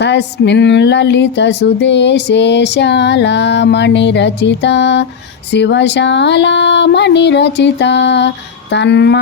तस्मिन् ललितसुदेशे शालामणिरचिता शिवशालामणिरचिता तन्मा